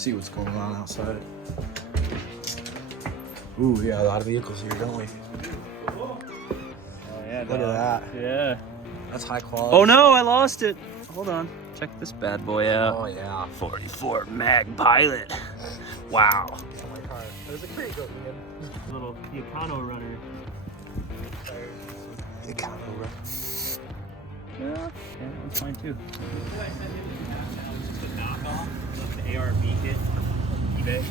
see what's going on outside. Ooh, we got a lot of vehicles here, don't we? Oh yeah, Look at that. Yeah. That's high quality. Oh no, I lost it. Hold on. Check this bad boy out. Oh yeah. 44 Mag Pilot. Wow. Oh my car. There's a crate going in. Little Econo runner. Econo runner. Yeah, that's fine too. Just a knockoff of the ARV kit from eBay.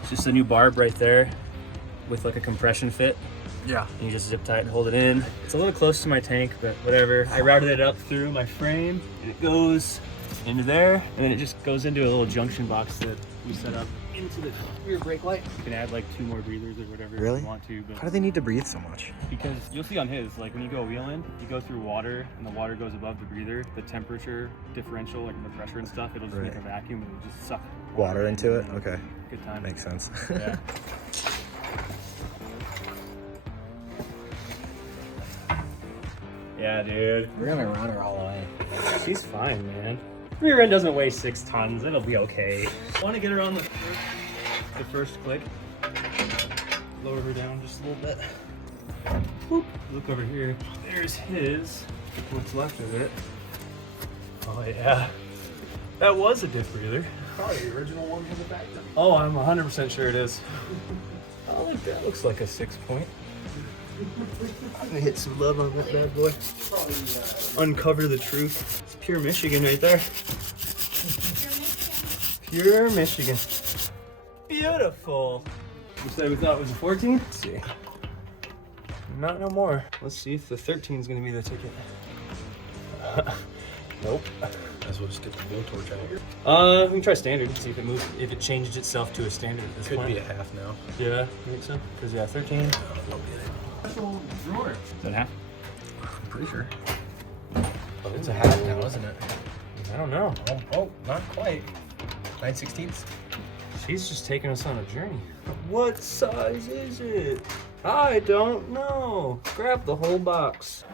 It's just a new barb right there with like a compression fit. Yeah. And you just zip tie it and hold it in. It's a little close to my tank, but whatever. I routed it up through my frame and it goes into there, and then it just goes into a little junction box that we set up into the rear brake light. You can add like 2 more breathers or whatever Really? you want to. But How do they need to breathe so much? because you'll see on his, like when you go wheeling, you go through water and the water goes above the breather. The temperature differential, like the pressure and stuff, it'll just make a vacuum and it'll just suck Water into it? Okay. Good time. Makes sense. Yeah. Yeah, dude. We're gonna run her all the way. She's fine, man. Rear end doesn't weigh 6 tons. It'll be okay. Want to get her on the first click. Lower her down just a little bit. Whoop. Look over here. There's his. What's left of it. Oh yeah. That was a diff breather. Probably the original one from the factory. Oh, I'm 100% sure it is. Oh, look, that looks like a 6-point. I'm gonna hit some love on that bad boy. Uncover the truth. It's pure Michigan right there. Pure Michigan. Beautiful. You said we thought it was a 14? Let's see. Not no more. Let's see if the 13 is gonna be the ticket. Nope. As well just get the blowtorch out here. We can try standard and see if it moves, if it changes itself to a standard at this Could point. be a half now. Yeah, I think so. Because yeah, 13. Special drawer. Is that half? I'm pretty sure. Oh, It's a half now, isn't it? I don't know. Oh, not quite. 9/16. She's just taking us on a journey. What size is it? I don't know. Grab the whole box.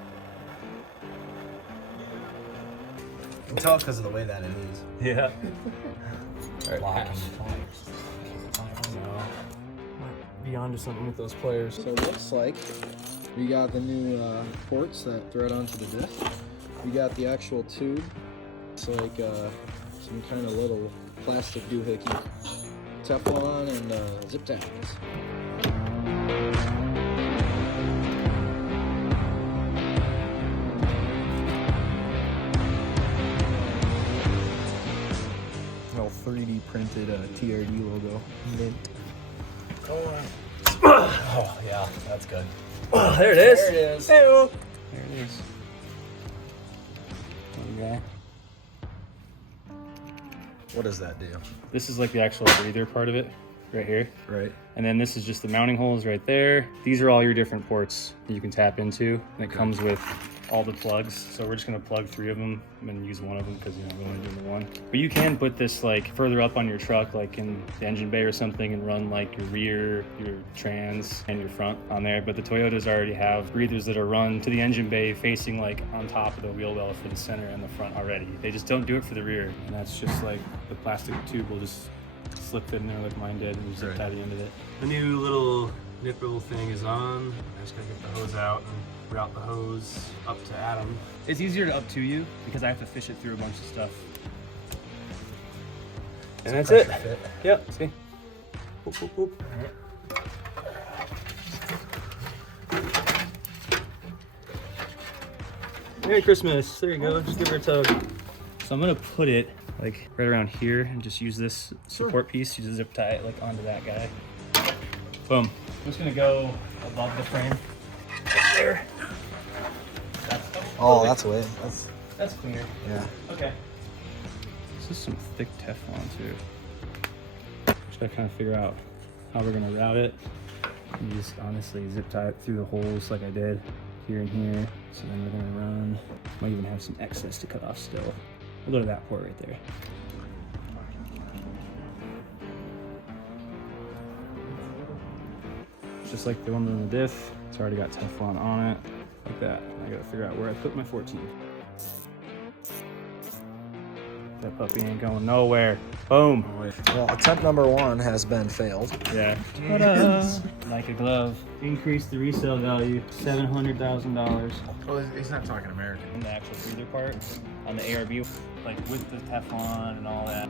You can tell because of the way that it is. Yeah. Locking. Might be onto something with those players. So it looks like we got the new ports that thread onto the diff. We got the actual tube. It's like some kind of little plastic doohickey, Teflon, and zip ties. Little 3D printed TRD logo. Oh yeah, that's good. Oh, there it is. There it is. Hey-o. There it is. Okay. What does that do? This is like the actual breather part of it, right here. Right. And then this is just the mounting holes right there. These are all your different ports that you can tap into. And it comes with all the plugs. So we're just gonna plug 3 of them and then use one of them because you know we only do the one. But you can put this like further up on your truck, like in the engine bay or something, and run like your rear, your trans, and your front on there. But the Toyotas already have breathers that are run to the engine bay facing like on top of the wheel well for the center and the front already. They just don't do it for the rear. And that's just like the plastic tube will just slip in there like mine did and zip tie the end of it. The new little nipple thing is on. I just gotta get the hose out and route the hose up to Adam. It's easier to up to you because I have to fish it through a bunch of stuff. And that's it. Fit. Yep, see? Boop, boop, boop. Merry Christmas. There you go. Just give her a tug. So I'm gonna put it like right around here and just use this support piece. You just zip tie it like onto that guy. Boom. I'm just gonna go above the frame. There. Oh, that's way. That's cleaner. Yeah. Okay. This is some thick Teflon too. Just gotta kind of figure out how we're gonna route it. And just honestly zip tie it through the holes like I did here and here. So then we're gonna run. Might even have some excess to cut off still. We'll go to that port right there. Just like the one in the diff, it's already got Teflon on it, like that. I gotta figure out where I put my 14. That puppy ain't going nowhere. Boom. Well, attempt number 1 has been failed. Yeah. Ta-da! Like a glove. Increase the resale value, $700,000. Well, he's not talking American. And the actual breather part on the ARB, like with the Teflon and all that.